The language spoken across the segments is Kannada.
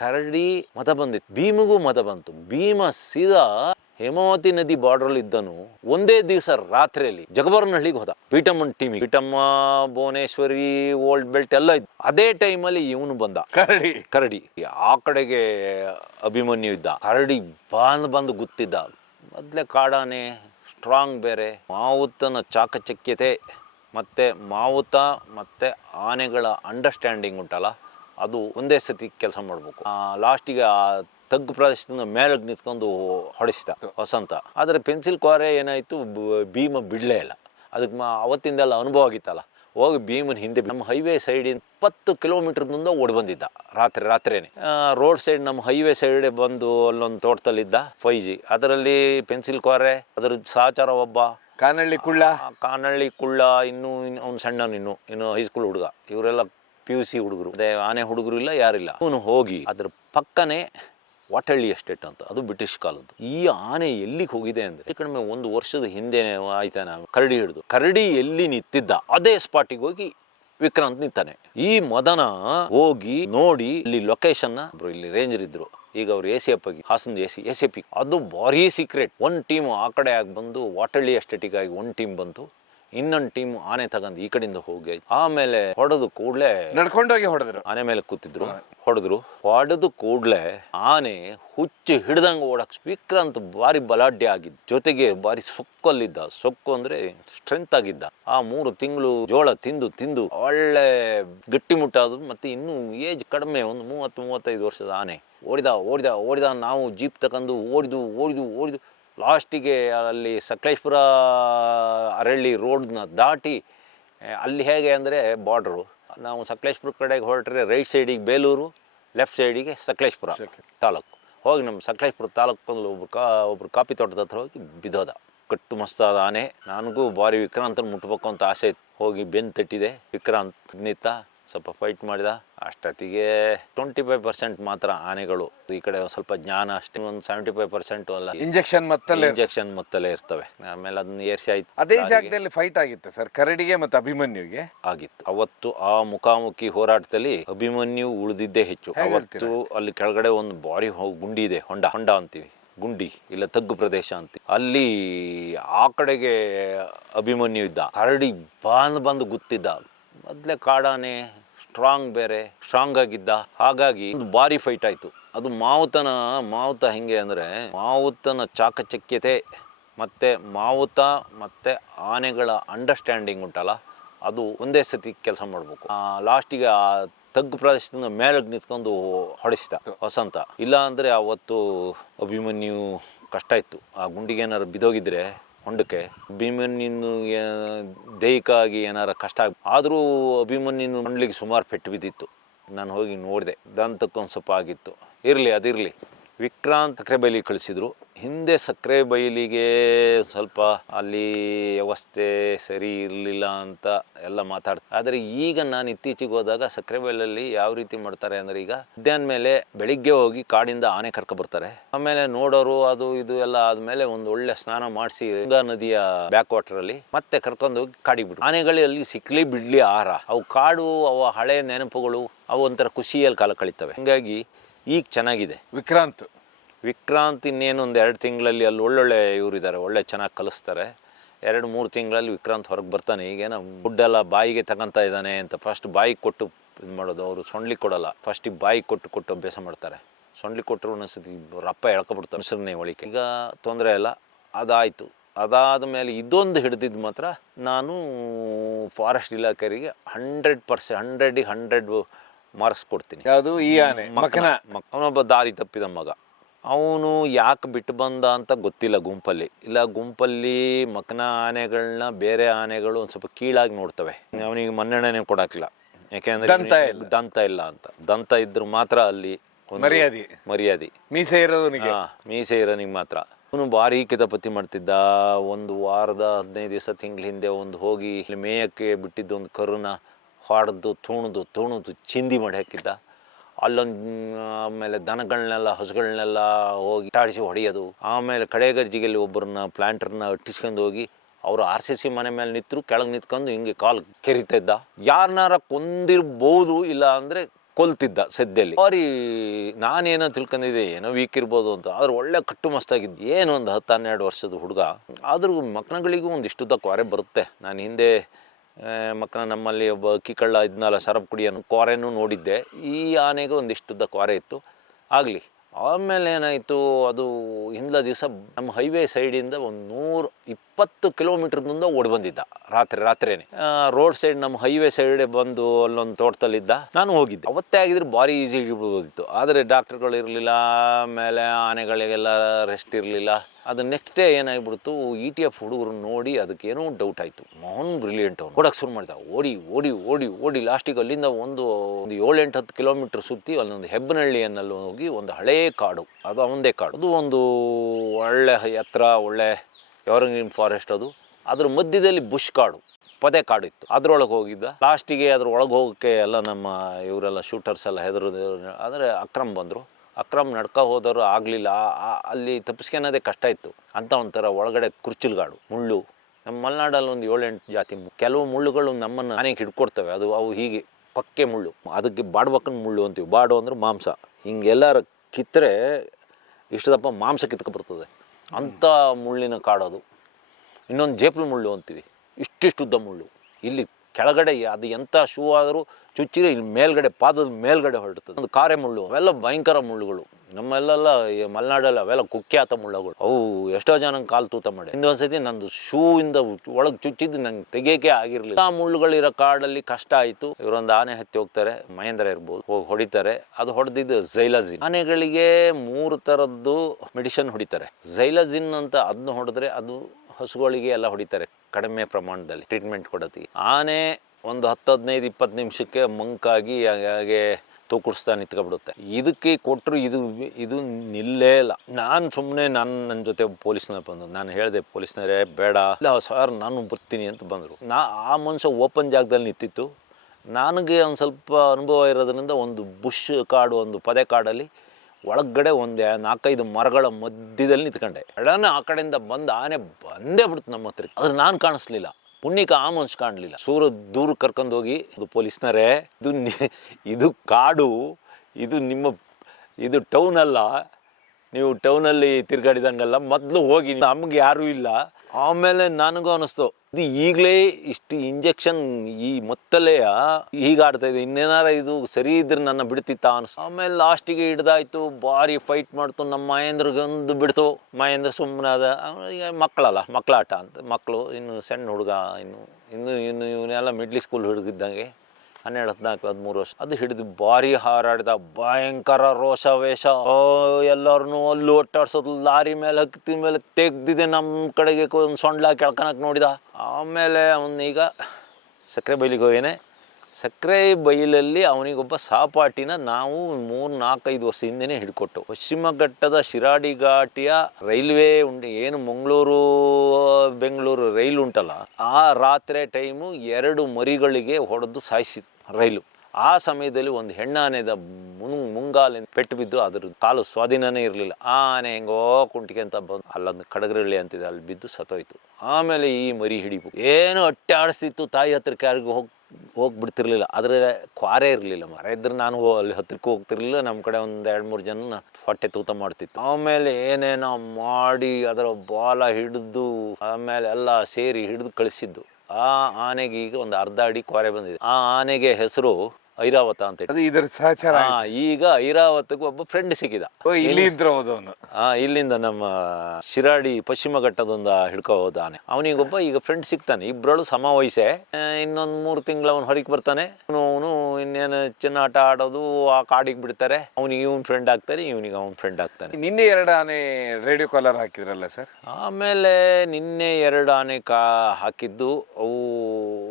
ಕರಡಿ ಮತ ಬಂದಿತ್ತು, ಭೀಮಿಗೂ ಮತ ಬಂತು. ಭೀಮ ಸೀದಾ ಹೇಮಾವತಿ ನದಿ ಬಾರ್ಡರ್ ಇದ್ದನು. ಒಂದೇ ದಿವಸ ರಾತ್ರಿಯಲ್ಲಿ ಜಗಬರ್ನಹಳ್ಳಿಗೆ ಹೋದ ಪೀಠಮ್ಮನ ಟೀಮಿಗೆ. ಪೀಠಮ್ಮ, ಭುವನೇಶ್ವರಿ, ಓಲ್ಡ್ ಬೆಲ್ಟ್ ಎಲ್ಲ ಇತ್ತು. ಅದೇ ಟೈಮಲ್ಲಿ ಇವನು ಬಂದ, ಕರಡಿ. ಆ ಕಡೆಗೆ ಅಭಿಮನ್ಯು ಇದ್ದ. ಕರಡಿ ಬಂದು ಗುತ್ತಿದ್ದ. ಮೊದಲೇ ಕಾಡಾನೆ, ಸ್ಟ್ರಾಂಗ್ ಬೇರೆ. ಮಾವುತನ ಚಾಕಚಕ್ಯತೆ ಮತ್ತು ಮಾವುತ ಮತ್ತು ಆನೆಗಳ ಅಂಡರ್ಸ್ಟ್ಯಾಂಡಿಂಗ್ ಉಂಟಲ್ಲ, ಅದು ಒಂದೇ ಸತಿ ಕೆಲಸ ಮಾಡಬೇಕು. ಲಾಸ್ಟಿಗೆ ಆ ತಗ್ಗು ಪ್ರದೇಶದಿಂದ ಮೇಲಕ್ಕೆ ನಿಂತ್ಕೊಂಡು ಹೊಡೆಸಿದ ವಸಂತ. ಆದರೆ ಪೆನ್ಸಿಲ್ ಕ್ವಾರೆ ಏನಾಯಿತು, ಭೀಮ ಬಿಡಲೇ ಇಲ್ಲ. ಅದಕ್ಕೆ ಅವತ್ತಿಂದೆಲ್ಲ ಅನುಭವ ಆಗಿತ್ತಲ್ಲ, ಹೋಗಿ ಭೀಮನ ಹಿಂದೆ ನಮ್ಮ ಹೈವೇ ಸೈಡಿಂದ 20 ಕಿಲೋಮೀಟರ್ದಿಂದ ಓಡಿ ಬಂದಿದ್ದ ರಾತ್ರಿನೇ. ರೋಡ್ ಸೈಡ್ ನಮ್ಮ ಹೈವೇ ಸೈಡ್ ಬಂದು ಅಲ್ಲೊಂದು ತೋಟದಲ್ಲಿದ್ದ 5G. ಅದರಲ್ಲಿ ಪೆನ್ಸಿಲ್ ಕ್ವಾರೆ, ಅದರ ಸಹಚಾರ ಒಬ್ಬ ಕಾನಹಳ್ಳಿ ಕುಳ್ಳ, ಇನ್ನೂ ಅವ್ನು ಸಣ್ಣ, ಇನ್ನು ಹೈಸ್ಕೂಲ್ ಹುಡುಗ. ಇವರೆಲ್ಲ PUC ಹುಡುಗರು, ಅದೇ ಆನೆ ಹುಡುಗರು ಇಲ್ಲ, ಯಾರಿಲ್ಲ. ಅವನು ಹೋಗಿ ಅದ್ರ ಪಕ್ಕನೇ ವಾಟಳ್ಳಿ ಎಸ್ಟೇಟ್ ಅಂತ, ಅದು ಬ್ರಿಟಿಷ್ ಕಾಲದ್ದು. ಈ ಆನೆ ಎಲ್ಲಿಗೆ ಹೋಗಿದೆ ಅಂದರೆ ಕಡಿಮೆ 1 ವರ್ಷದ ಹಿಂದೆ ಆಯ್ತಾ, ನಾವು ಕರಡಿ ಎಲ್ಲಿ ನಿಂತಿದ್ದ ಅದೇ ಸ್ಪಾಟಿಗೆ ಹೋಗಿ ವಿಕ್ರಾಂತ್ ನಿಂತಾನೆ. ಈ ಮದನ ಹೋಗಿ ನೋಡಿ ಇಲ್ಲಿ ಲೊಕೇಶನ್, ಇಲ್ಲಿ ರೇಂಜರ್ ಇದ್ರು, ಈಗ ಅವ್ರು ACF ಆಗಿ ಹಾಸನ್ ACP. ಅದು ಭಾರಿ ಸೀಕ್ರೆಟ್. ಒಂದು ಟೀಮ್ ಆ ಕಡೆ ಆಗಿ ಬಂದು ವಾಟಳ್ಳಿ ಎಸ್ಟೇಟಿಗಾಗಿ ಒಂದು ಟೀಮ್ ಬಂತು, ಇನ್ನೊಂದು ಟೀಮ್ ಆನೆ ತಗೊಂಡು ಈ ಕಡೆಯಿಂದ ಹೋಗಿ ಆಮೇಲೆ ಹೊಡೆದು ಕೂಡಲೇ ನಡ್ಕೊಂಡೋಗಿ ಹೊಡೆದ್ರು. ಆನೆ ಮೇಲೆ ಕೂತಿದ್ರು, ಹೊಡೆದು ಕೂಡಲೇ ಆನೆ ಹುಚ್ಚು ಹಿಡ್ದಂಗೆ ಓಡಕ್. ವಿಕ್ರಾಂತ್ ಭಾರಿ ಬಲಾಢ್ಯ ಆಗಿದ್ದು, ಜೊತೆಗೆ ಭಾರಿ ಸೊಕ್ಕಲ್ಲಿದ್ದ. ಸೊಕ್ಕು ಅಂದ್ರೆ ಸ್ಟ್ರೆಂತ್ ಆಗಿದ್ದ. ಆ 3 ತಿಂಗಳು ಜೋಳ ತಿಂದು ಒಳ್ಳೆ ಗಟ್ಟಿಮುಟ್ಟಾದ್ರು. ಮತ್ತೆ ಇನ್ನೂ ಏಜ್ ಕಡಿಮೆ, ಒಂದು 30-35 ವರ್ಷದ ಆನೆ. ಓಡಿದ. ನಾವು ಜೀಪ್ ತಗೊಂಡು ಓಡಿದು ಲಾಸ್ಟಿಗೆ ಅಲ್ಲಿ ಸಕಲೇಶ್ಪುರ ಅರಳ್ಳಿ ರೋಡ್ನ ದಾಟಿ, ಅಲ್ಲಿ ಹೇಗೆ ಅಂದರೆ ಬಾರ್ಡ್ರು, ನಾವು ಸಕಲೇಶ್ಪುರ ಕಡೆಗೆ ಹೊರಟ್ರೆ ರೈಟ್ ಸೈಡಿಗೆ ಬೇಲೂರು, ಲೆಫ್ಟ್ ಸೈಡಿಗೆ ಸಕಲೇಶ್ಪುರ ತಾಲೂಕು. ಹೋಗಿ ನಮ್ಮ ಸಕಲೇಶ್ಪುರ ತಾಲೂಕಲ್ಲಿ ಒಬ್ರು ಕಾಫಿ ತೋಟದ ಹತ್ರ ಹೋಗಿ ಬಿದ್ದೋದ. ಕಟ್ಟು ಮಸ್ತಾದ ಆನೆ. ನನಗೂ ಭಾರಿ ವಿಕ್ರಾಂತನ ಮುಟ್ಬೇಕು ಅಂತ ಆಸೆ ಇತ್ತು. ಹೋಗಿ ಬೆನ್ನು ತಟ್ಟಿದೆ. ವಿಕ್ರಾಂತ್ ನಿಂತ, ಸ್ವಲ್ಪ ಫೈಟ್ ಮಾಡಿದ. ಅಷ್ಟೊತ್ತಿಗೆ 25% ಮಾತ್ರ ಆನೆಗಳು. ಈ ಕಡೆ ಸ್ವಲ್ಪ ಜ್ಞಾನ ಅಷ್ಟೇ, ಒಂದು 75% ಅಲ್ಲ. ಇಂಜೆಕ್ಷನ್ ಮತ್ತಲ್ಲೇ ಇರ್ತವೆ. ಆಮೇಲೆ ಅದನ್ನ ಏರ್ಸಿ ಆಯ್ತು. ಅದೇ ಜಾಗದಲ್ಲಿ ಫೈಟ್ ಆಗಿತ್ತು ಸರ್, ಕರಡಿಗೆ ಮತ್ತು ಅಭಿಮನ್ಯುಗೆ ಆಗಿತ್ತು. ಅವತ್ತು ಆ ಮುಖಾಮುಖಿ ಹೋರಾಟದಲ್ಲಿ ಅಭಿಮನ್ಯು ಉಳಿದಿದ್ದೇ ಹೆಚ್ಚು. ಅವತ್ತು ಅಲ್ಲಿ ಕೆಳಗಡೆ ಒಂದು ಭಾರಿ ಗುಂಡಿ ಇದೆ, ಹೊಂಡ ಅಂತೀವಿ, ಗುಂಡಿ ಇಲ್ಲ ತಗ್ಗು ಪ್ರದೇಶ ಅಂತೀವಿ. ಅಲ್ಲಿ ಆ ಕಡೆಗೆ ಅಭಿಮನ್ಯು ಇದ್ದ. ಕರಡಿ ಬಂದು ಗುತ್ತಿದ್ದ. ಮೊದಲೇ ಕಾಡಾನೆ, ಸ್ಟ್ರಾಂಗ್ ಆಗಿದ್ದ. ಹಾಗಾಗಿ ಒಂದು ಭಾರಿ ಫೈಟ್ ಆಯ್ತು. ಅದು ಮಾವುತ ಹೆಂಗೆ ಅಂದ್ರೆ, ಮಾವುತನ ಚಾಕಚಕ್ಯತೆ ಮತ್ತೆ ಮಾವುತ ಮತ್ತೆ ಆನೆಗಳ ಅಂಡರ್ಸ್ಟ್ಯಾಂಡಿಂಗ್ ಉಂಟಲ್ಲ, ಅದು ಒಂದೇ ಸತಿ ಕೆಲಸ ಮಾಡಬೇಕು. ಲಾಸ್ಟಿಗೆ ಆ ತಗ್ಗು ಪ್ರದೇಶದಿಂದ ಮೇಲಕ್ಕೆ ನಿಂತ್ಕೊಂಡು ಹೊಡೆಸಿದ ವಸಂತ. ಇಲ್ಲ ಅಂದ್ರೆ ಅವತ್ತು ಅಭಿಮನ್ಯು ಕಷ್ಟ ಇತ್ತು. ಆ ಗುಂಡಿಗೆ ಏನಾರು ಬಿದ್ದೋಗಿದ್ರೆ ಹೊಂಡಕ್ಕೆ, ಅಭಿಮನ್ಯು ದೈಹಿಕ ಆಗಿ ಏನಾರ ಕಷ್ಟ ಆದರೂ ಅಭಿಮನ್ಯು ಮಂಡ್ಲಿಗೆ ಸುಮಾರು ಪೆಟ್ಟು ಬಿದ್ದಿತ್ತು. ನಾನು ಹೋಗಿ ನೋಡಿದೆ, ದಂತಕ್ಕೊಂದು ಸ್ವಲ್ಪ ಆಗಿತ್ತು. ಅದಿರಲಿ. ವಿಕ್ರಾಂತ್ ಸಕ್ಕರೆ ಬೈಲಿಗೆ ಕಳಿಸಿದ್ರು. ಹಿಂದೆ ಸಕ್ಕರೆ ಬೈಲಿಗೆ ಸ್ವಲ್ಪ ಅಲ್ಲಿ ವ್ಯವಸ್ಥೆ ಸರಿ ಇರಲಿಲ್ಲ ಅಂತ ಎಲ್ಲ ಮಾತಾಡ್ತಾರೆ. ಆದರೆ ಈಗ ನಾನು ಇತ್ತೀಚೆಗೆ ಹೋದಾಗ ಸಕ್ಕರೆ ಬೈಲಲ್ಲಿ ಯಾವ ರೀತಿ ಮಾಡ್ತಾರೆ ಅಂದರೆ, ಈಗ ಮಧ್ಯಾಹ್ನ ಮೇಲೆ ಬೆಳಿಗ್ಗೆ ಹೋಗಿ ಕಾಡಿಂದ ಆನೆ ಕರ್ಕೊಬರ್ತಾರೆ. ಆಮೇಲೆ ನೋಡೋರು ಅದು ಇದು ಎಲ್ಲ ಆದಮೇಲೆ ಒಂದು ಒಳ್ಳೆ ಸ್ನಾನ ಮಾಡಿಸಿ ಗಂಗಾ ನದಿಯ ಬ್ಯಾಕ್ ವಾಟರಲ್ಲಿ ಮತ್ತೆ ಕರ್ಕೊಂಡು ಹೋಗಿ ಕಾಡಿಗೆ ಬಿಟ್ಟು, ಆನೆಗಳಲ್ಲಿ ಸಿಕ್ಕಲಿ ಬಿಡ್ಲಿ ಆಹಾರ. ಅವು ಕಾಡು, ಅವು ಹಳೆ ನೆನಪುಗಳು, ಅವು ಒಂಥರ ಖುಷಿಯಲ್ಲಿ ಕಾಲ ಕಳೀತವೆ. ಹೀಗಾಗಿ ಈಗ ಚೆನ್ನಾಗಿದೆ. ವಿಕ್ರಾಂತ್ ಇನ್ನೇನು ಒಂದು 2 ತಿಂಗಳಲ್ಲಿ ಅಲ್ಲಿ ಒಳ್ಳೊಳ್ಳೆ ಇವರಿದ್ದಾರೆ, ಒಳ್ಳೆ ಚೆನ್ನಾಗಿ ಕಲಿಸ್ತಾರೆ. 2-3 ತಿಂಗಳಲ್ಲಿ ವಿಕ್ರಾಂತ್ ಹೊರಗೆ ಬರ್ತಾನೆ. ಈಗೇನೋ ಫುಡ್ಡೆಲ್ಲ ಬಾಯಿಗೆ ತಗೊಂತ ಇದ್ದಾನೆ ಅಂತ ಫಸ್ಟ್ ಬಾಯಿಗೆ ಕೊಟ್ಟು ಇದು ಮಾಡೋದು. ಅವರು ಸೊಂಡ್ಲಿ ಕೊಡಲ್ಲ, ಫಸ್ಟಿಗೆ ಬಾಯಿಗೆ ಕೊಟ್ಟು ಅಭ್ಯಾಸ ಮಾಡ್ತಾರೆ. ಸೊಂಡ್ಲಿ ಕೊಟ್ಟರು ಒಂದೊಂದ್ಸತಿ ರಪ್ಪ ಎಳ್ಕೊಬಿಡ್ತಾರೆ, ಮೊಸರನ್ನೇ ಒಳಿಕೆ. ಈಗ ತೊಂದರೆ ಇಲ್ಲ, ಅದಾಯಿತು. ಅದಾದ ಮೇಲೆ ಇದೊಂದು ಹಿಡಿದಿದ್ದು ಮಾತ್ರ ನಾನು ಫಾರೆಸ್ಟ್ ಇಲಾಖೆಯವರಿಗೆ 100% 100 ಮಾರ್ಕ್ಸ್ ಕೊಡ್ತೀನಿ. ಯಾವುದು ಈ ಆನೆ? ಅವನೊಬ್ಬ ದಾರಿ ತಪ್ಪಿದ ಮಗ. ಅವನು ಯಾಕೆ ಬಿಟ್ಟು ಬಂದ ಅಂತ ಗೊತ್ತಿಲ್ಲ. ಗುಂಪಲ್ಲಿ ಮಕನ ಆನೆಗಳನ್ನ ಬೇರೆ ಆನೆಗಳು ಒಂದು ಸ್ವಲ್ಪ ಕೀಳಾಗಿ ನೋಡ್ತವೆ. ಅವನಿಗೆ ಮನ್ನಣೆನೇ ಕೊಡಾಕಿಲ್ಲ, ಯಾಕೆಂದ್ರೆ ದಂತ ಇಲ್ಲ ಅಂತ. ದಂತ ಇದ್ರು ಮಾತ್ರ ಅಲ್ಲಿ ಮರ್ಯಾದೆ. ಮೀಸೆ ಇರೋನಿಗೆ ಮಾತ್ರ. ಅವನು ಭಾರಿ ಕಿತಾಪತಿ ಮಾಡ್ತಿದ್ದ. 1 ವಾರದ 15 ದಿವಸ ತಿಂಗಳ ಹಿಂದೆ ಹೋಗಿ ಮೇಯಕ್ಕೆ ಬಿಟ್ಟಿದ್ದು ಒಂದು ಕರುನ ಹೊಡೆದು ತುಣದು ಚಿಂದಿ ಮಾಡಿ ಹಾಕಿದ್ದ. ಆಮೇಲೆ ದನಗಳನ್ನೆಲ್ಲ ಹಸುಗಳನ್ನೆಲ್ಲ ಹೋಗಿ ಆಡಿಸಿ ಹೊಡೆಯೋದು. ಆಮೇಲೆ ಕಡೆಗರ್ಜಿಗೆಲ್ಲಿ ಒಬ್ಬರನ್ನ ಪ್ಲಾಂಟರ್ನ ಅಟ್ಟಿಸ್ಕೊಂಡು ಹೋಗಿ ಅವರು RCC ಮನೆ ಮೇಲೆ ನಿಂತರು, ಕೆಳಗೆ ನಿಂತ್ಕೊಂಡು ಹಿಂಗೆ ಕಾಲು ಕೆರಿತಾ ಇದ್ದ. ಯಾರನ್ನಾರ ಕೊಂದಿರ್ಬೋದು, ಇಲ್ಲ ಅಂದರೆ ಕೊಲ್ತಿದ್ದ ಸದ್ಯದಲ್ಲಿ. ಬಾರಿ ನಾನೇನೋ ತಿಳ್ಕೊಂಡಿದ್ದೆ ಏನೋ ವೀಕ್ ಇರ್ಬೋದು ಅಂತ, ಆದ್ರೆ ಒಳ್ಳೆ ಕಟ್ಟು ಮಸ್ತಾಗಿದ್ದು. ಏನು ಒಂದು 10-12 ವರ್ಷದ ಹುಡುಗ, ಆದ್ರೂ ಮಕ್ಕಳುಗಳಿಗೂ ಒಂದಿಷ್ಟುದ್ದ ಕ್ವಾರೆ ಬರುತ್ತೆ. ನಾನು ಹಿಂದೆ ಮಕ್ಕಳ ನಮ್ಮಲ್ಲಿ ಒಬ್ಬ ಅಕ್ಕಿ ಕಳ್ಳ ಇದ್ನಲ್ಲ, ಶರಬ್ ಕುಡಿಯೋನು, ಕ್ವಾರೆನೂ ನೋಡಿದ್ದೆ. ಈ ಆನೆಗೆ ಒಂದಿಷ್ಟುದ್ದ ಕ್ವಾರೆ ಇತ್ತು. ಆಗಲಿ, ಆಮೇಲೆ ಏನಾಯಿತು, ಅದು ಹಿಂದಿನ ದಿವಸ ನಮ್ಮ ಹೈವೇ ಸೈಡಿಂದ ಒಂದು 120 ಕಿಲೋಮೀಟ್ರ್ದಿಂದ ಓಡಿ ಬಂದಿದ್ದ ರಾತ್ರಿನೇ. ರೋಡ್ ಸೈಡ್ ನಮ್ಮ ಹೈವೇ ಸೈಡ್ ಬಂದು ಅಲ್ಲೊಂದು ತೋಟದಲ್ಲಿದ್ದ. ನಾನು ಹೋಗಿದ್ದೆ. ಅವತ್ತೇ ಆಗಿದ್ರೆ ಭಾರಿ ಈಸಿ ಹಿಡಿಬೋದಿತ್ತು, ಆದರೆ ಡಾಕ್ಟ್ರುಗಳು ಇರಲಿಲ್ಲ, ಆಮೇಲೆ ಆನೆಗಳಿಗೆಲ್ಲ ರೆಸ್ಟ್ ಇರಲಿಲ್ಲ. ಅದು ನೆಕ್ಸ್ಟ್ ಡೇ ಏನಾಗ್ಬಿಡ್ತು, ETF ಹುಡುಗರು ನೋಡಿ ಅದಕ್ಕೇನೋ ಡೌಟ್ ಆಯಿತು. ಮೋಹನ್ ಬ್ರಿಲಿಯಂಟ್ ಅವನು ಓಡಕ್ಕೆ ಶುರು ಮಾಡಿದ. ಓಡಿ ಲಾಸ್ಟಿಗೆ ಅಲ್ಲಿಂದ ಒಂದು 7-8-10 ಕಿಲೋಮೀಟ್ರ್ ಸುತ್ತಿ ಅಲ್ಲೊಂದು ಹೆಬ್ಬನಹಳ್ಳಿ ಅನ್ನಲ್ಲಿ ಹೋಗಿ ಒಂದು ಹಳೇ ಕಾಡು, ಅದು ಅವನದೇ ಕಾಡು. ಅದು ಒಂದು ಒಳ್ಳೆ ಎತ್ತರ, ಒಳ್ಳೆ ಎವರ್ಗ್ರೀನ್ ಫಾರೆಸ್ಟ್. ಅದು ಅದ್ರ ಮಧ್ಯದಲ್ಲಿ ಬುಷ್ ಕಾಡು, ಪೊದೆ ಕಾಡು ಇತ್ತು. ಅದ್ರೊಳಗೆ ಹೋಗಿದ್ದ. ಲಾಸ್ಟಿಗೆ ಅದ್ರೊಳಗೆ ಹೋಗೋಕ್ಕೆ ಎಲ್ಲ ನಮ್ಮ ಇವರೆಲ್ಲ ಶೂಟರ್ಸ್ ಎಲ್ಲ ಹೆದರು. ಆದರೆ ಅಕ್ರಮ್ ಬಂದರು. ಅಕ್ರಮ್ ನಡ್ಕೊ ಹೋದವರು ಆಗಲಿಲ್ಲ. ಅಲ್ಲಿ ತಪ್ಪಿಸ್ಕೊಳ್ಳೋದೇ ಕಷ್ಟ ಇತ್ತು ಅಂತ. ಒಂಥರ ಒಳಗಡೆ ಕುರ್ಚಿಲ್ಗಾಡು, ಮುಳ್ಳು. ನಮ್ಮ ಮಲೆನಾಡಲ್ಲಿ ಒಂದು 7-8 ಜಾತಿ ಕೆಲವು ಮುಳ್ಳುಗಳು ನಮ್ಮನ್ನು ಆನೆಗೆ ಹಿಡ್ಕೊಡ್ತವೆ. ಅವು ಹೀಗೆ ಪಕ್ಕೆ ಮುಳ್ಳು, ಅದಕ್ಕೆ ಬಾಡ್ಬೇಕನ್ನ ಮುಳ್ಳು ಅಂತೀವಿ. ಬಾಡು ಅಂದ್ರೆ ಮಾಂಸ. ಹಿಂಗೆಲ್ಲರ ಕಿತ್ತರೆ ಇಷ್ಟು ದಪ್ಪ ಮಾಂಸ ಕಿತ್ಕೊಬರ್ತದೆ ಅಂಥ ಮುಳ್ಳಿನ ಕಾಡೋದು. ಇನ್ನೊಂದು ಜೇಪ್ಲು ಮುಳ್ಳು ಅಂತೀವಿ, ಇಷ್ಟಿಷ್ಟುದ್ದ ಮುಳ್ಳು. ಇಲ್ಲಿ ಕೆಳಗಡೆ ಅದು ಎಂಥ ಶೂ ಆದರೂ ಚುಚ್ಚಿರೆ ಇಲ್ಲಿ ಮೇಲ್ಗಡೆ, ಪಾದದ ಮೇಲ್ಗಡೆ ಹೊರಡ್ತದೆ. ಒಂದು ಕಾರೆ ಮುಳ್ಳು, ಅವೆಲ್ಲ ಭಯಂಕರ ಮುಳ್ಳುಗಳು. ನಮ್ಮೆಲ್ಲ ಈ ಮಲೆನಾಡಲ್ಲಿ ಅವೆಲ್ಲ ಕುಖ್ಯಾತ ಮುಳ್ಳುಗಳು. ಅವು ಎಷ್ಟೋ ಜನಕ್ಕೆ ಕಾಲು ತೂತ ಮಾಡಿ. ಇನ್ನೊಂದು ಸತಿ ನಂದು ಶೂ ಇಂದ ಒಳಗೆ ಚುಚ್ಚಿದ್ದು ನಂಗೆ ತೆಗಿಯೋಕೆ ಆಗಿರಲಿಲ್ಲ. ಆ ಮುಳ್ಳುಗಳಿರೋ ಕಾಡಲ್ಲಿ ಕಷ್ಟ ಆಯಿತು. ಇವರೊಂದು ಆನೆ ಹತ್ತಿ ಹೋಗ್ತಾರೆ, ಮಹೇಂದ್ರ ಇರ್ಬೋದು, ಹೋಗಿ ಹೊಡಿತಾರೆ. ಅದು ಹೊಡೆದಿದ್ದು ಝೈಲಜಿನ್. ಆನೆಗಳಿಗೆ 3 ಥರದ್ದು ಮೆಡಿಸಿನ್ ಹೊಡಿತಾರೆ. ಝೈಲಜಿನ್ ಅಂತ ಅದನ್ನ ಹೊಡೆದ್ರೆ ಅದು ಹಸುಗಳಿಗೆ ಎಲ್ಲ ಹೊಡಿತಾರೆ ಕಡಿಮೆ ಪ್ರಮಾಣದಲ್ಲಿ ಟ್ರೀಟ್ಮೆಂಟ್ ಕೊಡತಿ. ಆನೆ ಒಂದು 10-15-20 ನಿಮಿಷಕ್ಕೆ ಮಂಕಾಗಿ ಹಾಗೆ ತೂಕುಡಿಸ್ತಾ ನಿಂತ್ಕೊಬಿಡುತ್ತೆ. ಇದಕ್ಕೆ ಕೊಟ್ಟರು ಇದು ನಿಲ್ಲೇ ಇಲ್ಲ. ನಾನು ಸುಮ್ಮನೆ ನನ್ನ ಜೊತೆ ಪೊಲೀಸ್ನವ್ರು ಬಂದರು. ನಾನು ಹೇಳಿದೆ, ಪೊಲೀಸ್ನವರೇ ಬೇಡ, ಇಲ್ಲ ಸರ್ ನಾನು ಬರ್ತೀನಿ ಅಂತ ಬಂದರು. ಆ ಮನುಷ್ಯ ಓಪನ್ ಜಾಗದಲ್ಲಿ ನಿಂತಿತ್ತು. ನನಗೆ ಒಂದು ಸ್ವಲ್ಪ ಅನುಭವ ಇರೋದ್ರಿಂದ ಒಂದು ಬುಷ್ ಕಾಡು, ಒಂದು ಪೊದೆ ಕಾಡಲ್ಲಿ ಒಳಗಡೆ ಒಂದು 4-5 ಮರಗಳ ಮಧ್ಯದಲ್ಲಿ ನಿಂತ್ಕೊಂಡೆ. ಎಡನೆ ಆ ಕಡೆಯಿಂದ ಬಂದು ಆನೆ ಬಂದೇ ಬಿಡ್ತು ನಮ್ಮ ಹತ್ರ. ಆದ್ರೆ ನಾನು ಕಾಣಿಸ್ಲಿಲ್ಲ. ಪುಣ್ಯಕ್ಕೆ ಆ ಮನುಷ್ಯ ಕಾಣಲಿಲ್ಲ. ಸೂರ ದೂರ ಕರ್ಕೊಂಡೋಗಿ, ಇದು ಪೊಲೀಸ್ನರೇ, ಇದು ಕಾಡು, ಇದು ಟೌನ್ ಅಲ್ಲ, ನೀವು ಟೌನಲ್ಲಿ ತಿರ್ಗಾಡಿದಂಗಲ್ಲ, ಮೊದಲು ಹೋಗಿ, ನಮ್ಗೆ ಯಾರೂ ಇಲ್ಲ. ಆಮೇಲೆ ನನಗೂ ಅನ್ನಿಸ್ತು, ಇದು ಈಗಲೇ ಇಷ್ಟು ಇಂಜೆಕ್ಷನ್ ಈ ಮೊತ್ತಲೇ ಹೀಗಾಡ್ತಾ ಇದೆ, ಇನ್ನೇನಾರ ಇದು ಸರಿ ಇದ್ರೆ ನನ್ನ ಬಿಡ್ತಿತ್ತ ಅನಿಸ್ತು. ಆಮೇಲೆ ಲಾಸ್ಟಿಗೆ ಹಿಡ್ದಾಯ್ತು, ಭಾರಿ ಫೈಟ್ ಮಾಡ್ತು. ನಮ್ಮ ಮಹೇಂದ್ರಿಗೊಂದು ಬಿಡ್ತು. ಮಹೇಂದ್ರ ಸುಮ್ಮನೆ ಅದ, ಈಗ ಮಕ್ಕಳಾಟ ಅಂತ. ಮಕ್ಕಳು ಇನ್ನು ಸಣ್ಣ ಹುಡುಗ, ಇನ್ನು ಇವನ್ನೆಲ್ಲ ಮಿಡ್ಲ್ ಸ್ಕೂಲ್ ಹುಡುಗಿದ್ದಂಗೆ 12, 14, 13 ವರ್ಷ. ಅದು ಹಿಡಿದು ಭಾರಿ ಹಾರಾಡಿದ, ಭಯಂಕರ ರೋಷವೇಷ. ಎಲ್ಲರನ್ನೂ ಅಲ್ಲಿ ಒಟ್ಟಾಡ್ಸೋದು, ಲಾರಿ ಮೇಲೆ ಹತ್ತಿ ಮೇಲೆ ತೆಗ್ದಿದೆ ನಮ್ಮ ಕಡೆಗೆ ಒಂದು ಸೊಂಡ್ಲ ಕೆಳ್ಕೊಳಕ್ಕೆ ನೋಡಿದ. ಆಮೇಲೆ ಅವನೀಗ ಸಕ್ಕರೆ ಬೈಲಿಗೆ ಹೋಗೇನೆ. ಸಕ್ಕರೆ ಬೈಲಲ್ಲಿ ಅವನಿಗೊಬ್ಬ ಸಹಪಾಠಿನ ನಾವು 3-4-5 ವರ್ಷ ಹಿಂದೆನೇ ಹಿಡ್ಕೊಟ್ಟು. ಪಶ್ಚಿಮ ಘಟ್ಟದ ಶಿರಾಡಿ ಘಾಟಿಯ ರೈಲ್ವೆ ಏನು ಮಂಗಳೂರು ಬೆಂಗಳೂರು ರೈಲು ಉಂಟಲ್ಲ, ಆ ರಾತ್ರಿ ಟೈಮು 2 ಮರಿಗಳಿಗೆ ಹೊಡೆದು ಸಾಯಿಸಿತು ರೈಲು. ಆ ಸಮಯದಲ್ಲಿ ಒಂದು ಹೆಣ್ಣಾನೆದ ಮುಂಗಾಲಿನ ಪೆಟ್ಟು ಬಿದ್ದು ಅದ್ರ ಕಾಲು ಸ್ವಾಧೀನನೇ ಇರಲಿಲ್ಲ. ಆನೆ ಹೆಂಗೋ ಕುಂಟಿಗೆ ಅಂತ ಬಂದು ಅಲ್ಲೊಂದು ಕಡಗರಳ್ಳಿ ಅಂತಿದೆ, ಅಲ್ಲಿ ಬಿದ್ದು ಸತ್ತೋಯ್ತು. ಆಮೇಲೆ ಈ ಮರಿ ಹಿಡಿಬೇಕು ಏನು ಅಟ್ಟೆ ಆಡಿಸ್ತಿತ್ತು. ತಾಯಿ ಹತ್ರಕ್ಕೆ ಯಾರಿಗೂ ಹೋಗ್ಬಿಡ್ತಿರ್ಲಿಲ್ಲ. ಆದರೆ ಕ್ವಾರೆ ಇರಲಿಲ್ಲ. ಮರ ಇದ್ರೆ ನಾನು ಅಲ್ಲಿ ಹತ್ರಕ್ಕೆ ಹೋಗ್ತಿರ್ಲಿಲ್ಲ. ನಮ್ಮ ಕಡೆ ಒಂದು 2-3 ಜನ ಹೊಟ್ಟೆ ತೂತ ಮಾಡ್ತಿತ್ತು. ಆಮೇಲೆ ಏನೇನೋ ಮಾಡಿ ಅದರ ಬಾಲ ಹಿಡಿದು ಆಮೇಲೆ ಎಲ್ಲ ಸೇರಿ ಹಿಡಿದು ಕಳಿಸಿದ್ದು. ಆ ಆನೆಗೆ ಈಗ ಒಂದು ಅರ್ಧ ಅಡಿ ಕ್ವಾರೆ ಬಂದಿದೆ. ಆ ಆನೆಗೆ ಹೆಸರು ಐರಾವತ ಅಂತ ಹೇಳಿ. ಇದರ ಸಹಚಾರ. ಈಗ ಐರಾವತಗೂ ಒಬ್ಬ ಫ್ರೆಂಡ್ ಸಿಕ್ಕಿದ. ಇಲ್ಲಿಂದ ನಮ್ಮ ಶಿರಾಡಿ ಪಶ್ಚಿಮ ಘಟ್ಟದಿಂದ ಹಿಡ್ಕೊ ಹೋದ ಆನೆ. ಅವನಿಗೊಬ್ಬ ಈಗ ಫ್ರೆಂಡ್ ಸಿಗ್ತಾನೆ. ಇಬ್ಬರಳು ಸಮ ವಯಸ್ಸೇ. ಇನ್ನೊಂದು 3 ತಿಂಗಳು ಅವನು ಹೊರಗೆ ಬರ್ತಾನೆ. ಅವನು ಇನ್ನೇನು ಚಿನ್ನಾಟ ಆಡೋದು, ಆ ಕಾಡಿಗೆ ಬಿಡ್ತಾರೆ. ಅವನಿಗೆ ಇವನ್ ಫ್ರೆಂಡ್ ಆಗ್ತಾರೆ, ಇವನಿಗೆ ಅವನ್ ಫ್ರೆಂಡ್ ಆಗ್ತಾನೆ. ನಿನ್ನೆ 2 ಆನೆ ರೇಡಿಯೋ ಕಾಲರ್ ಹಾಕಿದ್ರಲ್ಲ ಸರ್? ಆಮೇಲೆ ನಿನ್ನೆ 2 ಆನೆ ಹಾಕಿದ್ದು, ಅವು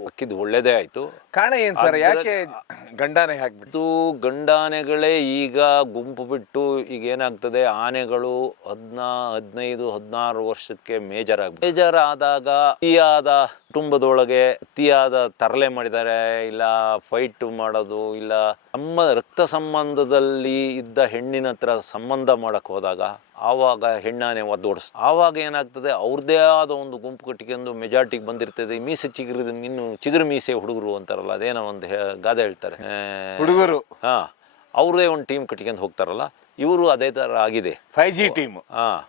ಹಾಕಿದ್ದು ಒಳ್ಳೇದೇ ಆಯ್ತು. ಕಾರಣ ಏನ್ ಸರ್? ಯಾಕೆ ಗಂಡಾನೆ ಹಾಕ್ಬಿಟ್ಟು? ಗಂಡಾನೆಗಳೇ ಈಗ ಗುಂಪು ಬಿಟ್ಟು ಈಗ ಏನಾಗ್ತದೆ, ಆನೆಗಳು 15-16 ವರ್ಷಕ್ಕೆ ಮೇಜರ್ ಆದಾಗ ಅತಿಯಾದ ಕುಟುಂಬದೊಳಗೆ ಅತಿಯಾದ ತರಲೆ ಮಾಡಿದ್ದಾರೆ, ಇಲ್ಲ ಫೈಟ್ ಮಾಡೋದು, ಇಲ್ಲ ನಮ್ಮ ರಕ್ತ ಸಂಬಂಧದಲ್ಲಿ ಇದ್ದ ಹೆಣ್ಣಿನ ಹತ್ರ ಸಂಬಂಧ ಮಾಡಕ್ ಹೋದಾಗ ಆವಾಗ ಹೆಣ್ಣಾನೆ ಒದ್ದೋಡಿಸ್ತು. ಆವಾಗ ಏನಾಗ್ತದೆ, ಅವ್ರದ್ದೇ ಆದ ಒಂದು ಗುಂಪು ಕಟ್ಟಿಕೊಂಡು ಮೆಜಾರಿಟಿಗೆ ಬಂದಿರ್ತದೆ. ಮೀಸೆ ಚಿಗುರಿದ ಇನ್ನು ಚಿಗುರು ಮೀಸೆ ಹುಡುಗರು ಅಂತಾರಲ್ಲ, ಅದೇನೋ ಒಂದು ಗಾದೆ ಹೇಳ್ತಾರೆ, ಹುಡುಗರು. ಅವ್ರದೇ ಒಂದು ಟೀಮ್ ಕಟ್ಕೊಂಡು ಹೋಗ್ತಾರಲ್ಲ, ಇವರು ಅದೇ ಥರ ಆಗಿದೆ. 5G team. ಹಾಂ,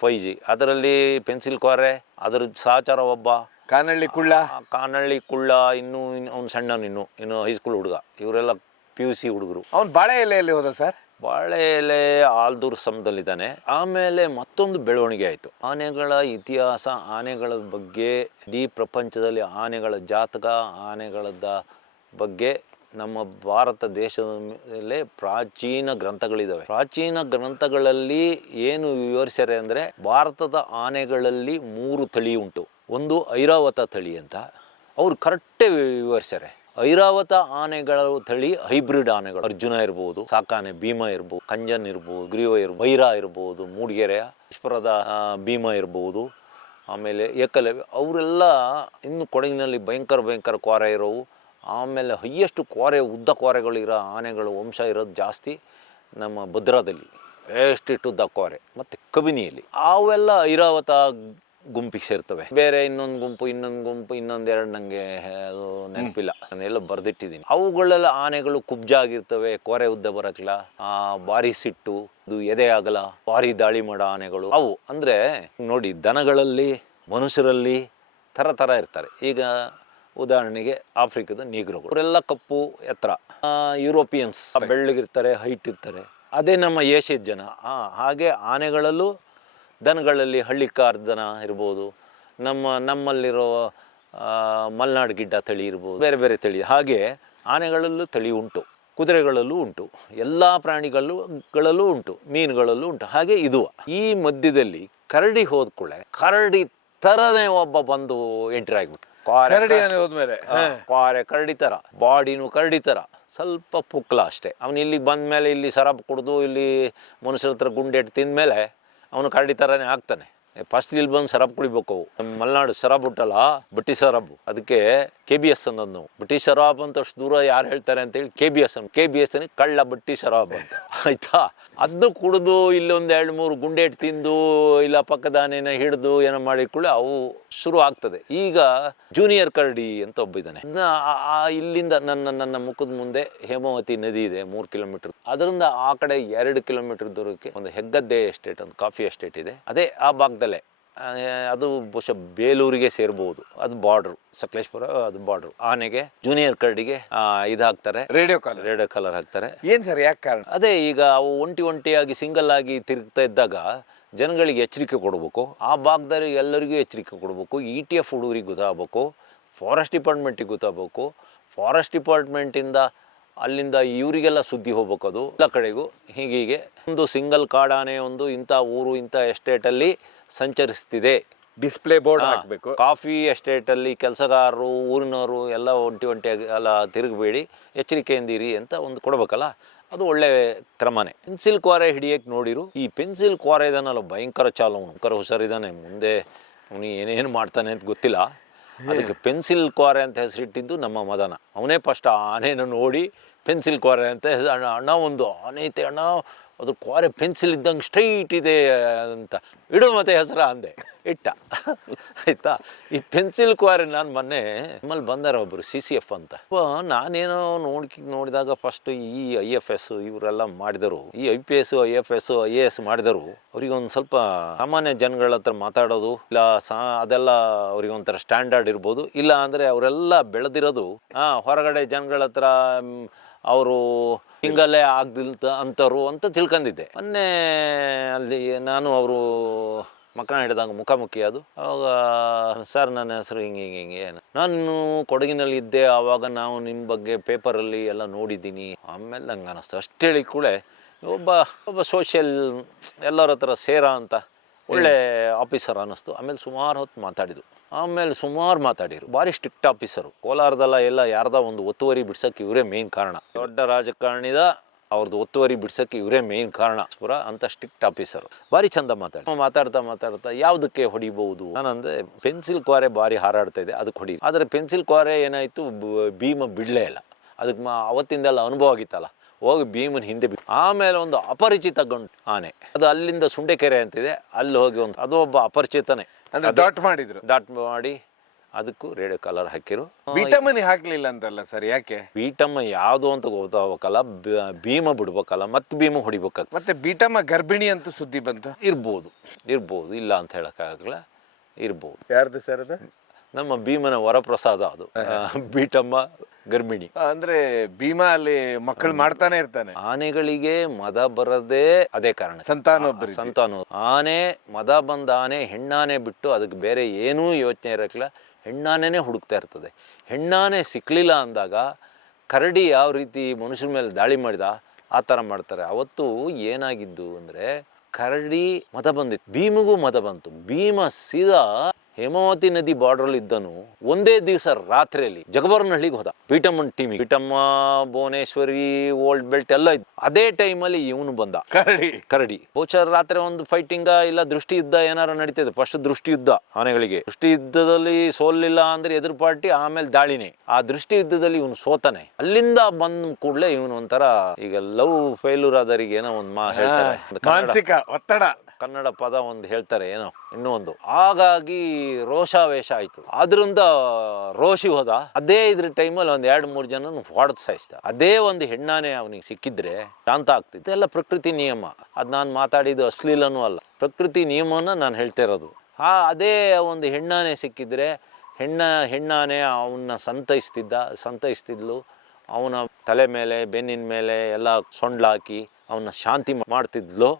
5G. ಅದರಲ್ಲಿ ಪೆನ್ಸಿಲ್ ಕ್ವಾರೆ, ಅದರ ಸಹಚಾರ ಒಬ್ಬ ಕಾನಳ್ಳಿ ಕುಳ್ಳ, ಕಾನಳ್ಳಿ ಕುಳ್ಳ, ಇನ್ನೂ ಅವ್ನು ಸಣ್ಣನು, ಇನ್ನು ಹೈಸ್ಕೂಲ್ ಹುಡುಗ. ಇವರೆಲ್ಲ PUC ಹುಡುಗರು. ಅವ್ನು ಬಾಳೆ ಎಲೆಯಲ್ಲಿ ಹೋದ ಸರ್. ಬಾಳೆ ಎಲೆ ಆಲ್ದೂರ್ ಸಮದಲ್ಲಿದ್ದಾನೆ. ಆಮೇಲೆ ಮತ್ತೊಂದು ಬೆಳವಣಿಗೆ ಆಯಿತು. ಆನೆಗಳ ಇತಿಹಾಸ, ಆನೆಗಳ ಬಗ್ಗೆ, ಇಡೀ ಪ್ರಪಂಚದಲ್ಲಿ ಆನೆಗಳ ಜಾತಕ, ಆನೆಗಳದ ಬಗ್ಗೆ ನಮ್ಮ ಭಾರತ ದೇಶದ ಮೇಲೆ ಪ್ರಾಚೀನ ಗ್ರಂಥಗಳಿದ್ದಾವೆ. ಪ್ರಾಚೀನ ಗ್ರಂಥಗಳಲ್ಲಿ ಏನು ವಿವರಿಸ್ಯಾರೆ ಅಂದರೆ, ಭಾರತದ ಆನೆಗಳಲ್ಲಿ 3 ತಳಿ ಉಂಟು. ಒಂದು ಐರಾವತ ತಳಿ ಅಂತ ಅವ್ರು ಕರೆಕ್ಟೇ ವಿವರಿಸ್ಯಾರೆ. ಐರಾವತ ಆನೆಗಳ ತಳಿ ಹೈಬ್ರಿಡ್ ಆನೆಗಳು. ಅರ್ಜುನ ಇರ್ಬೋದು, ಸಾಕಾನೆ ಭೀಮ ಇರ್ಬೋದು, ಕಂಜನ್ ಇರ್ಬೋದು, ಗ್ರೀವ ಇರ್ಬೋದು, ವೈರ ಇರ್ಬೋದು, ಮೂಡಿಗೆರೆಯ ಈಶ್ವರದ ಭೀಮ ಇರ್ಬೋದು, ಆಮೇಲೆ ಏಕಲವ್ಯ, ಅವರೆಲ್ಲ ಇನ್ನು ಕೊಡಗಿನಲ್ಲಿ ಭಯಂಕರ ಕ್ವಾರೆ ಇರೋವು. ಆಮೇಲೆ ಹೈಯೆಸ್ಟ್ ಕ್ವಾರೆ, ಉದ್ದ ಕ್ವಾರೆಗಳಿರೋ ಆನೆಗಳು ವಂಶ ಇರೋದು ಜಾಸ್ತಿ ನಮ್ಮ ಭದ್ರಾದಲ್ಲಿ, ಎಷ್ಟಿಟ್ಟು ಉದ್ದ ಕ್ವಾರೆ. ಮತ್ತು ಕಬಿನಿಯಲ್ಲಿ ಅವೆಲ್ಲ ಐರಾವತ ಗುಂಪಿಗೆ ಸೇರ್ತವೆ. ಬೇರೆ ಇನ್ನೊಂದು ಗುಂಪು, ಇನ್ನೊಂದೆರಡು ನನಗೆ ಅದು ನೆನಪಿಲ್ಲ, ನಾನೆಲ್ಲ ಬರೆದಿಟ್ಟಿದ್ದೀನಿ. ಅವುಗಳೆಲ್ಲ ಆನೆಗಳು ಕುಬ್ಜ ಆಗಿರ್ತವೆ, ಕೋರೆ ಉದ್ದ ಬರಕ್ಲ, ಭಾರಿ ಸಿಟ್ಟು, ಅದು ಎದೆ ಆಗಲ್ಲ, ಭಾರಿ ದಾಳಿ ಮಾಡೋ ಆನೆಗಳು ಅವು. ಅಂದರೆ ನೋಡಿ, ದನಗಳಲ್ಲಿ ಮನುಷ್ಯರಲ್ಲಿ ಥರ ಇರ್ತಾರೆ. ಈಗ ಉದಾಹರಣೆಗೆ ಆಫ್ರಿಕಾದ ನೀಗ್ರೋಗಳು, ಅವರೆಲ್ಲ ಕಪ್ಪು ಎತ್ತರ, ಯುರೋಪಿಯನ್ಸ್ ಬೆಳ್ಳಗಿರ್ತಾರೆ, ಹೈಟ್ ಇರ್ತಾರೆ. ಅದೇ ನಮ್ಮ ಏಷ್ಯದ ಜನ. ಹಾಗೆ ಆನೆಗಳಲ್ಲೂ, ದನಗಳಲ್ಲಿ ಹಳ್ಳಿಕಾರ್ ದನ ಇರ್ಬೋದು, ನಮ್ಮಲ್ಲಿರೋ ಮಲೆನಾಡು ಗಿಡ್ಡ ತಳಿ ಇರ್ಬೋದು, ಬೇರೆ ತಳಿ. ಹಾಗೆ ಆನೆಗಳಲ್ಲೂ ತಳಿ ಉಂಟು, ಕುದುರೆಗಳಲ್ಲೂ ಉಂಟು, ಎಲ್ಲ ಪ್ರಾಣಿಗಳಲ್ಲೂ ಉಂಟು, ಮೀನುಗಳಲ್ಲೂ ಉಂಟು. ಹಾಗೆ ಇದು. ಈ ಮಧ್ಯದಲ್ಲಿ ಕರಡಿ ಹೋದ್ಕೂಳೆ, ಕರಡಿ ಥರನೇ ಒಬ್ಬ ಬಂದು ಎಂಟ್ರಿ ಆಗಿಬಿಟ್ಟು, ಹೋದ್ಮೇಲೆ ಕ್ವಾರೆ ಕರಡಿ ಥರ, ಬಾಡಿನೂ ಕರಡಿ ಥರ, ಸ್ವಲ್ಪ ಪುಕ್ಲ ಅಷ್ಟೇ. ಅವನು ಇಲ್ಲಿಗೆ ಬಂದ ಮೇಲೆ ಇಲ್ಲಿ ಸರಬ್ ಕುಡಿದು ಇಲ್ಲಿ ಮನುಷ್ಯರ ಹತ್ರ ಗುಂಡೆಟ್ಟು ತಿಂದಮೇಲೆ ಅವನು ಕರಡಿ ಥರನೇ ಆಗ್ತಾನೆ. ಫಸ್ಟ್ ಇಲ್ಲಿ ಬಂದು ಸರಬ್ ಕುಡಿಬೇಕು. ನಮ್ಮ ಮಲೆನಾಡು ಸರಬ್ ಉಂಟಲ್ಲ, ಬಟ್ಟಿ ಸರಬ್, ಅದಕ್ಕೆ KBS ಅನ್ನೋದು ನಾವು. ಬಟ್ಟಿ ಶರಾಬ್ ಅಂತ ಅಷ್ಟು ದೂರ ಯಾರು ಹೇಳ್ತಾರೆ ಅಂತೇಳಿ KBS ಕಳ್ಳ ಬಟ್ಟಿ ಶರಾಬ್ ಅಂತ, ಆಯ್ತಾ? ಅದನ್ನು ಕುಡಿದು ಇಲ್ಲೊಂದು 2-3 ಗುಂಡೇಟ್ ತಿಂದು ಇಲ್ಲ ಪಕ್ಕದ ಆನೆನ ಹಿಡಿದು ಏನೋ ಮಾಡಿಕೊಳ್ಳಿ ಅವು ಶುರು ಆಗ್ತದೆ. ಈಗ ಜೂನಿಯರ್ ಕರಡಿ ಅಂತ ಒಬ್ಬ ಇದ್ದಾನೆ. ಇಲ್ಲಿಂದ ನನ್ನ ಮುಖದ ಮುಂದೆ ಹೇಮಾವತಿ ನದಿ ಇದೆ, 3 ಕಿಲೋಮೀಟರ್. ಅದರಿಂದ ಆ ಕಡೆ 2 ಕಿಲೋಮೀಟರ್ ದೂರಕ್ಕೆ ಒಂದು ಹೆಗ್ಗದ್ದೆ ಎಸ್ಟೇಟ್, ಒಂದು ಕಾಫಿ ಎಸ್ಟೇಟ್ ಇದೆ. ಅದೇ ಆ ಭಾಗದಲ್ಲೇ. ಅದು ಬಹುಶಃ ಬೇಲೂರಿಗೆ ಸೇರ್ಬೋದು. ಅದು ಬಾರ್ಡ್ರು, ಸಕಲೇಶ್ಪುರ, ಅದು ಬಾರ್ಡ್ರು. ಆನೆಗೆ, ಜೂನಿಯರ್ ಕರಡಿಗೆ ಇದು ಹಾಕ್ತಾರೆ, ರೇಡಿಯೋ ಕಲರ್ ಹಾಕ್ತಾರೆ. ಏನ್ ಸರ್, ಯಾಕೆ ಕಾರಣ? ಅದೇ ಈಗ ಅವು ಒಂಟಿಯಾಗಿ ಸಿಂಗಲ್ ಆಗಿ ತಿರುಗ್ತಾ ಇದ್ದಾಗ ಜನಗಳಿಗೆ ಎಚ್ಚರಿಕೆ ಕೊಡಬೇಕು. ಆ ಭಾಗದಲ್ಲಿ ಎಲ್ಲರಿಗೂ ಎಚ್ಚರಿಕೆ ಕೊಡಬೇಕು. ETF ಹುಡುಗರಿಗೆ ಗೊತ್ತಾಗಬೇಕು, ಫಾರೆಸ್ಟ್ ಡಿಪಾರ್ಟ್ಮೆಂಟಿಗೆ ಗೊತ್ತಾಗಬೇಕು, ಫಾರೆಸ್ಟ್ ಡಿಪಾರ್ಟ್ಮೆಂಟಿಂದ ಅಲ್ಲಿಂದ ಇವರಿಗೆಲ್ಲ ಸುದ್ದಿ ಹೋಗ್ಬೇಕು. ಅದು ಎಲ್ಲ ಕಡೆಗೂ ಹೀಗೆ ಒಂದು ಸಿಂಗಲ್ ಕಾಡಾನೆ ಒಂದು ಇಂಥ ಊರು, ಇಂಥ ಎಸ್ಟೇಟಲ್ಲಿ ಸಂಚರಿಸ್ತಿದೆ. ಡಿಸ್ಪ್ಲೇ ಬೋರ್ಡ್ ಹಾಕಬೇಕು. ಕಾಫಿ ಎಸ್ಟೇಟಲ್ಲಿ ಕೆಲಸಗಾರರು, ಊರಿನವರು ಎಲ್ಲ ಒಂಟಿಯಾಗಿ ಎಲ್ಲ ತಿರುಗಬೇಡಿ, ಎಚ್ಚರಿಕೆಯಿಂದಿರಿ ಅಂತ ಒಂದು ಕೊಡ್ಬೇಕಲ್ಲ. ಅದು ಒಳ್ಳೆ ಕ್ರಮನೇ. ಪೆನ್ಸಿಲ್ ಕ್ವಾರೆ ಹಿಡಿಯಕ್ಕೆ ನೋಡಿರು. ಈ ಪೆನ್ಸಿಲ್ ಕ್ವಾರೆ ಇದಾನಲ್ಲ, ಭಯಂಕರ ಹುಷಾರಿದ್ದಾನೆ. ಮುಂದೆ ಅವನು ಏನೇನು ಮಾಡ್ತಾನೆ ಅಂತ ಗೊತ್ತಿಲ್ಲ. ಅದಕ್ಕೆ ಪೆನ್ಸಿಲ್ ಕ್ವಾರೆ ಅಂತ ಹೆಸರಿಟ್ಟಿದ್ದು ನಮ್ಮ ಮದನ. ಅವನೇ ಫಸ್ಟ್ ಆನೆನ ನೋಡಿ ಪೆನ್ಸಿಲ್ ಕ್ವಾರೆ ಅಂತ ಅಣ್ಣ ಒಂದು ಆನೆ ಐತೆ ಅಣ್ಣ, ಅದು ಕ್ವಾರೆ ಪೆನ್ಸಿಲ್ ಇದ್ದಂಗೆ ಸ್ಟ್ರೈಟ್ ಇದೆ ಅಂತ ಇಡು ಮತ್ತೆ ಹೆಸರ ಅಂದೆ, ಇಟ್ಟ. ಆಯ್ತಾ? ಈ ಪೆನ್ಸಿಲ್ ಕ್ವಾರೆ ನಾನು ಮೊನ್ನೆ ನಮ್ಮಲ್ಲಿ ಬಂದಾರ ಒಬ್ಬರು CCF ಅಂತ. ನಾನೇನೋ ನೋಡಿದಾಗ ಫಸ್ಟ್ ಈ IFS ಇವರೆಲ್ಲ ಮಾಡಿದರು, ಈ IPS IFS IAS ಮಾಡಿದರು. ಅವ್ರಿಗೆ ಒಂದು ಸ್ವಲ್ಪ ಸಾಮಾನ್ಯ ಜನಗಳ ಹತ್ರ ಮಾತಾಡೋದು ಇಲ್ಲ, ಅದೆಲ್ಲ ಅವ್ರಿಗೆ ಒಂಥರ ಸ್ಟ್ಯಾಂಡರ್ಡ್ ಇರ್ಬೋದು. ಇಲ್ಲ ಅಂದರೆ ಅವರೆಲ್ಲ ಬೆಳೆದಿರೋದು ಹೊರಗಡೆ ಜನಗಳ ಹತ್ರ ಅವರು ಹಿಂಗಲ್ಲೇ ಆಗ್ದಿಲ್ತ ಅಂತರು ಅಂತ ತಿಳ್ಕೊಂಡಿದ್ದೆ. ಮೊನ್ನೆ ಅಲ್ಲಿ ನಾನು ಅವರು ಮಕ್ಕಳನ್ನ ಹಿಡಿದಾಗ ಮುಖಾಮುಖಿ ಅದು. ಅವಾಗ ಸರ್ ನನ್ನ ಹೆಸರು ಹಿಂಗೆ ನಾನು ಕೊಡಗಿನಲ್ಲಿ ಇದ್ದೆ, ಆವಾಗ ನಾವು ನಿಮ್ಮ ಬಗ್ಗೆ ಪೇಪರಲ್ಲಿ ಎಲ್ಲ ನೋಡಿದ್ದೀನಿ. ಆಮೇಲೆ ನಂಗೆ ಅನ್ನಿಸ್ತು. ಅಷ್ಟು ಹೇಳಿ ಕೂಡ ಒಬ್ಬ ಸೋಷಿಯಲ್ ಎಲ್ಲರ ಹತ್ರ ಸೇರ ಅಂತ ಒಳ್ಳೆ ಆಫೀಸರ್ ಅನ್ನಿಸ್ತು. ಆಮೇಲೆ ಸುಮಾರು ಹೊತ್ತು ಮಾತಾಡಿರು. ಭಾರಿ ಸ್ಟ್ರಿಕ್ಟ್ ಆಫೀಸರು. ಕೋಲಾರದಲ್ಲ ಎಲ್ಲ ಯಾರ್ದ ಒಂದು ಒತ್ತುವರಿ ಬಿಡ್ಸೋಕ್ಕೆ ಇವರೇ ಮೇನ್ ಕಾರಣ. ದೊಡ್ಡ ರಾಜಕಾರಣಿದ ಅವ್ರದ್ದು ಒತ್ತುವರಿ ಬಿಡ್ಸೋಕ್ಕೆ ಇವರೇ ಮೇನ್ ಕಾರಣ. ಪುರ ಅಂತ ಸ್ಟ್ರಿಕ್ಟ್ ಆಫೀಸರು. ಭಾರಿ ಚಂದ ಮಾತಾಡ್ತಾ ಯಾವುದಕ್ಕೆ ಹೊಡಿಬಹುದು ನಾನಂದ್ರೆ, ಪೆನ್ಸಿಲ್ ಕ್ವಾರೆ ಭಾರಿ ಹಾರಾಡ್ತಾ ಇದೆ, ಅದಕ್ಕೆ ಹೊಡಿ. ಆದರೆ ಪೆನ್ಸಿಲ್ ಕ್ವಾರೆ ಏನಾಯಿತು, ಭೀಮ ಬಿಡಲೇ ಇಲ್ಲ. ಅದಕ್ಕೆ ಅವತ್ತಿಂದೆಲ್ಲ ಅನುಭವ ಆಗಿತ್ತಲ್ಲ, ಹೋಗಿ ಭೀಮನ ಹಿಂದೆ ಬಿಟ್ಟು ಆಮೇಲೆ ಒಂದು ಅಪರಿಚಿತ ಗಂಟು ಆನೆ, ಅದು ಅಲ್ಲಿಂದ ಸುಂಡೆಕೆರೆ ಅಂತಿದೆ, ಅಲ್ಲಿ ಹೋಗಿ ಅದು ಒಬ್ಬ ಅಪರಿಚಿತನೇ ಡಾಟ್ ಮಾಡಿ ಅದಕ್ಕೂ ರೇಡಿಯೋ ಕಾಲರ್ ಹಾಕಿರು. ವಿಟಮಿನ್ ಹಾಕ್ಲಿಲ್ಲ ಅಂತಲ್ಲ ಸರ್, ಯಾಕೆ? ಬೀಟಮ್ಮ ಯಾವುದು ಅಂತ ಗೊತ್ತಾಗಬೇಕಲ್ಲ, ಭೀಮ ಬಿಡ್ಬೇಕಲ್ಲ, ಮತ್ತೆ ಭೀಮ ಹೊಡಿಬೇಕಾಗ. ಮತ್ತೆ ಬೀಟಮ್ಮ ಗರ್ಭಿಣಿ ಅಂತ ಸುದ್ದಿ ಬಂತು. ಇರ್ಬೋದು, ಇಲ್ಲ ಅಂತ ಹೇಳಕ್ಕಾಗಲ್ಲ, ಇರ್ಬೋದು. ಯಾರ್ದು ಸರ್ ಅದು? ನಮ್ಮ ಭೀಮನ ವರಪ್ರಸಾದ ಅದು. ಬೀಟಮ್ಮ ಗರ್ಭಿಣಿ ಅಂದ್ರೆ ಭೀಮಾ ಅಲ್ಲಿ ಮಕ್ಕಳು ಮಾಡ್ತಾನೆ ಇರ್ತಾನೆ. ಆನೆಗಳಿಗೆ ಮದ ಬರದೇ ಅದೇ ಕಾರಣ, ಸಂತಾನ. ಆನೆ ಮದ ಬಂದ ಆನೆ ಹೆಣ್ಣಾನೆ ಬಿಟ್ಟು ಅದಕ್ಕೆ ಬೇರೆ ಏನೂ ಯೋಚನೆ ಇರಕ್ಕಿಲ್ಲ, ಹೆಣ್ಣಾನೆನೇ ಹುಡುಕ್ತಾ ಇರ್ತದೆ. ಹೆಣ್ಣಾನೆ ಸಿಕ್ಲಿಲ್ಲ ಅಂದಾಗ ಕರಡಿ ಯಾವ ರೀತಿ ಮನುಷ್ಯರ ಮೇಲೆ ದಾಳಿ ಮಾಡಿದ ಆ ಥರ ಮಾಡ್ತಾರೆ. ಅವತ್ತು ಏನಾಗಿದ್ದು ಅಂದರೆ ಕರಡಿ ಮದ ಬಂದಿತ್ತು, ಭೀಮಿಗೂ ಮದ ಬಂತು. ಭೀಮ ಸೀದಾ ಹೇಮಾವತಿ ನದಿ ಬಾರ್ಡ್ರಲ್ಲಿ ಇದ್ದನು. ಒಂದೇ ದಿವಸ ರಾತ್ರಿಯಲ್ಲಿ ಜಗಬರ್ನಹಳ್ಳಿಗೆ ಹೋದ ಬೀಟಮ್ಮನ ಟೀಮಿಗೆ. ಬೀಟಮ್ಮ, ಭುವನೇಶ್ವರಿ, ಓಲ್ಡ್ ಬೆಲ್ಟ್ ಎಲ್ಲ ಇತ್ತು. ಅದೇ ಟೈಮಲ್ಲಿ ಇವನು ಬಂದ, ಕರಡಿ. ಬಹುಶಃ ರಾತ್ರಿ ಒಂದು ಫೈಟಿಂಗ ಇಲ್ಲ ದೃಷ್ಟಿ ಯುದ್ಧ ಏನಾರು ನಡೀತಿದೆ. ಫಸ್ಟ್ ದೃಷ್ಟಿ ಯುದ್ಧ ಆನೆಗಳಿಗೆ. ದೃಷ್ಟಿ ಯುದ್ಧದಲ್ಲಿ ಸೋಲಿಲ್ಲ ಅಂದ್ರೆ ಎದುರು ಪಾರ್ಟಿ, ಆಮೇಲೆ ದಾಳಿನೇ. ಆ ದೃಷ್ಟಿ ಯುದ್ಧದಲ್ಲಿ ಇವನು ಸೋತಾನೆ. ಅಲ್ಲಿಂದ ಬಂದ ಕೂಡಲೇ ಇವನು ಒಂಥರ, ಈಗ ಲವ್ ಫೇಲ್ಯೂರ್ ಆದವರಿಗೆ ಏನೋ ಒಂದು ಹೇಳ್ತಾರೆ, ಮಾನಸಿಕ ಒತ್ತಡ, ಕನ್ನಡ ಪದ ಒಂದು ಹೇಳ್ತಾರೆ ಏನೋ, ಇನ್ನೂ ಒಂದು. ಹಾಗಾಗಿ ರೋಷಾವೇಶ ಆಯ್ತು. ಆದ್ರಿಂದ ರೋಷಿ ಹೋದ. ಅದೇ ಇದ್ರ ಟೈಮಲ್ಲಿ ಒಂದ್ 2-3 ಜನ ಹೊಡೆದು ಸಾಯಿಸ್ದ. ಅದೇ ಒಂದು ಹೆಣ್ಣಾನೆ ಅವನಿಗೆ ಸಿಕ್ಕಿದ್ರೆ ಶಾಂತ ಆಗ್ತಿತ್ತು. ಎಲ್ಲ ಪ್ರಕೃತಿ ನಿಯಮ. ಅದ್ ನಾನು ಮಾತಾಡಿದ್ದು ಅಶ್ಲೀಲನೂ ಅಲ್ಲ, ಪ್ರಕೃತಿ ನಿಯಮವನ್ನ ನಾನು ಹೇಳ್ತಾ ಇರೋದು. ಅದೇ ಒಂದು ಹೆಣ್ಣಾನೆ ಸಿಕ್ಕಿದ್ರೆ ಹೆಣ್ಣಾನೆ ಅವನ್ನ ಸಂತೈಸ್ತಿದ್ಲು. ಅವನ ತಲೆ ಮೇಲೆ ಬೆನ್ನಿನ ಮೇಲೆ ಎಲ್ಲ ಸೊಂಡ್ಲಾಕಿ ಅವನ್ನ ಶಾಂತಿ ಮಾಡ್ತಿದ್ಲು.